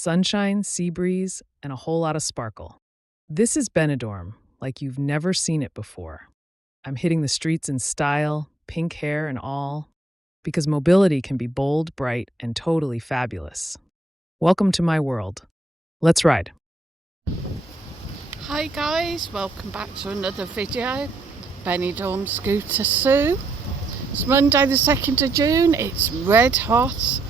Sunshine, sea breeze, and a whole lot of sparkle. This is Benidorm, like you've never seen it before. I'm hitting the streets in style, pink hair and all, because mobility can be bold, bright, and totally fabulous. Welcome to my world. Let's ride. Hi guys, welcome back to another video. Benidorm Scooter Sue. It's Monday the 2nd of June, it's red hot.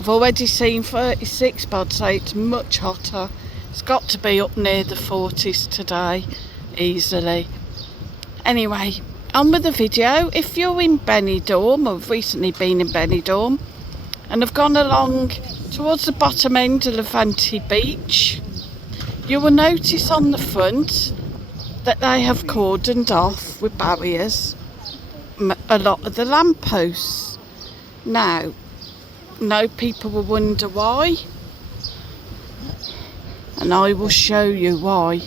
I've already seen 36, but I'd say it's much hotter. It's got to be up near the 40s today, easily. Anyway, on with the video. If you're in Benidorm, or have recently been in Benidorm, and have gone along towards the bottom end of Levante Beach, you will notice on the front that they have cordoned off with barriers a lot of the lampposts. Now, no people will wonder why, and I will show you why.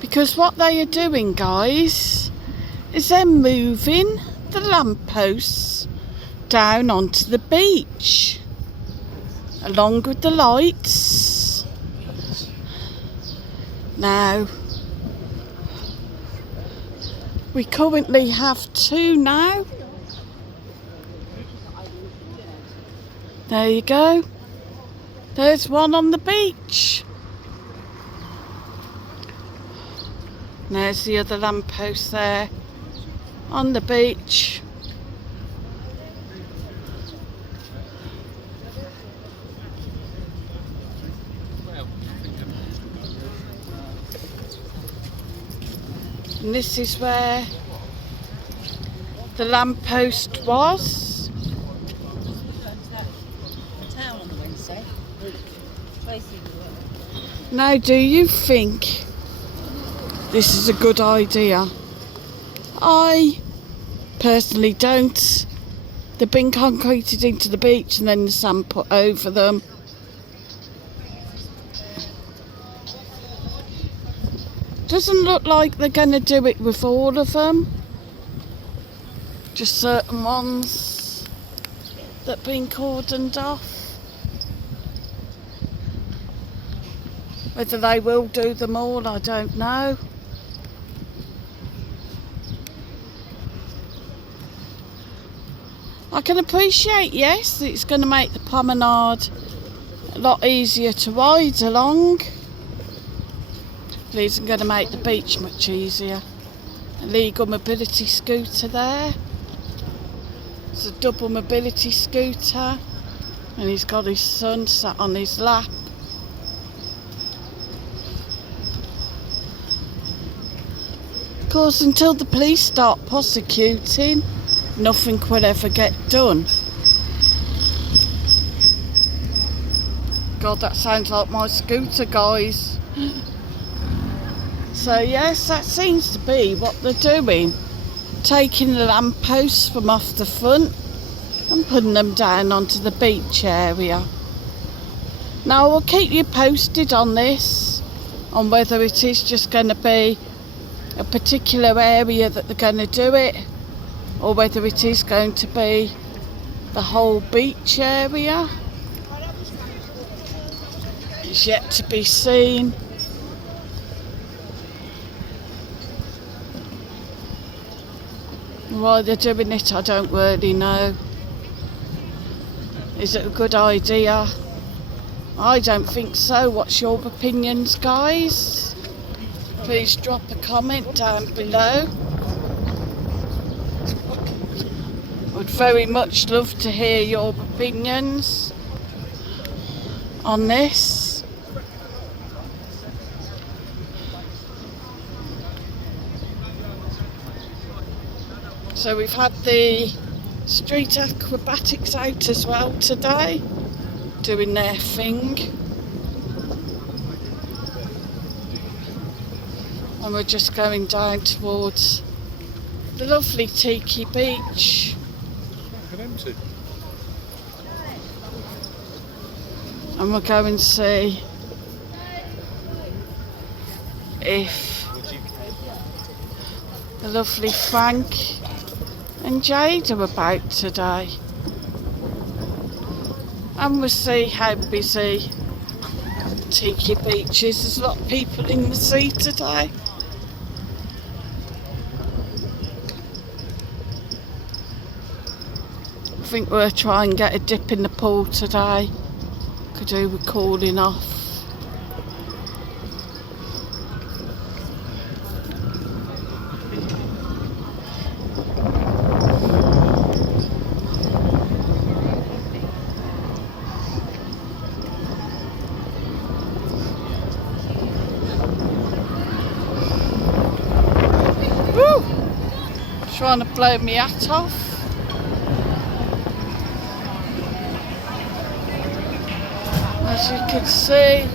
Because what they are doing, guys, is they're moving the lampposts down onto the beach along with the lights. Now, we currently have two now. There you go. There's one on the beach. And there's the other lamppost there on the beach. And this is where the lamppost was. Now, do you think this is a good idea? I personally don't. They've been concreted into the beach and then the sand put over them. Doesn't look like they're going to do it with all of them. Just certain ones that have been cordoned off. Whether they will do them all, I don't know. I can appreciate, yes, it's going to make the promenade a lot easier to ride along. It isn't going to make the beach much easier. A legal mobility scooter there. It's a double mobility scooter, and he's got his son sat on his lap. Of course, until the police start prosecuting, nothing will ever get done. God, that sounds like my scooter, guys. So yes, that seems to be what they're doing. Taking the lampposts from off the front and putting them down onto the beach area. Now, I will keep you posted on this, on whether it is just going to be a particular area that they're going to do it, or whether it is going to be the whole beach area. It's yet to be seen. Why they're doing it, I don't really know. Is it a good idea? I don't think so. What's your opinions, guys? Please drop a comment down below. Would very much love to hear your opinions on this. So we've had the street acrobatics out as well today, doing their thing. And we're just going down towards the lovely Tiki Beach. And we'll go and see if the lovely Frank and Jade are about today. And we'll see how busy Tiki Beach is. There's a lot of people in the sea today. I think we'll try and get a dip in the pool today. Could do with cooling off. Woo! Trying to blow my hat off. As you can see,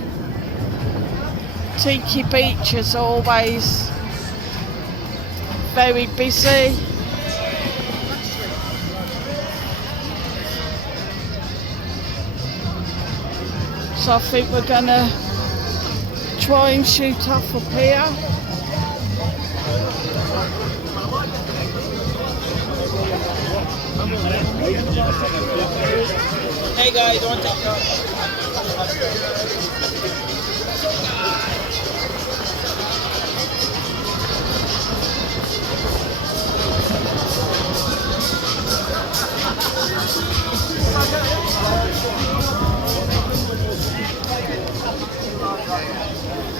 Tiki Beach is always very busy. So I think we're gonna try and shoot off up here. Hey guys, don't take that.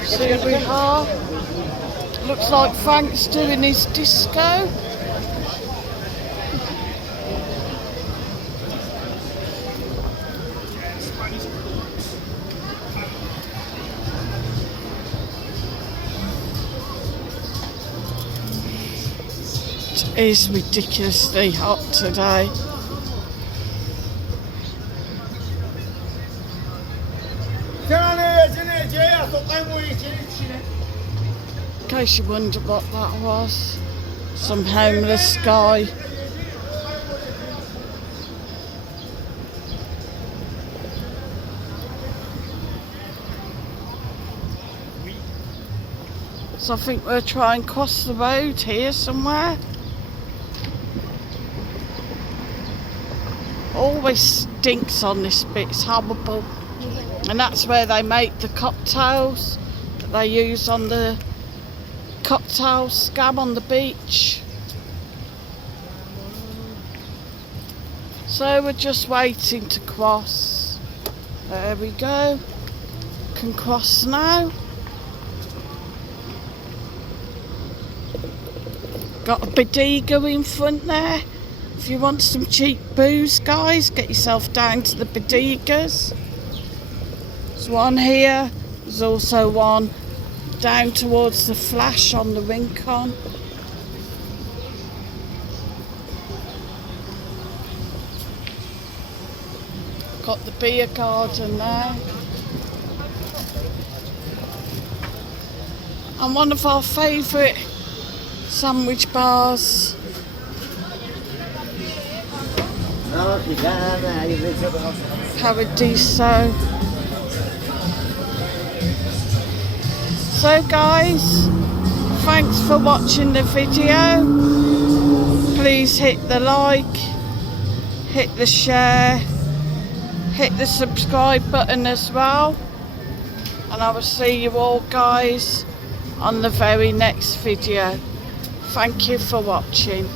So here we are. Looks like Frank's doing his disco. It is ridiculously hot today. In case you wonder what that was, some homeless guy. So I think we'll try and cross the road here somewhere. Always stinks on this bit, it's horrible. And that's where they make the cocktails that they use on the cocktail scab on the beach. So we're just waiting to cross. There we go. Can cross now. Got a bodega in front there. If you want some cheap booze, guys, get yourself down to the bodegas. There's one here. There's also one down towards the Flash on the Rincon. Got the beer garden there. And one of our favourite sandwich bars. Paradiso. So guys, thanks for watching the video. Please hit the like, hit the share, hit the subscribe button as well. And I will see you all guys on the very next video. Thank you for watching.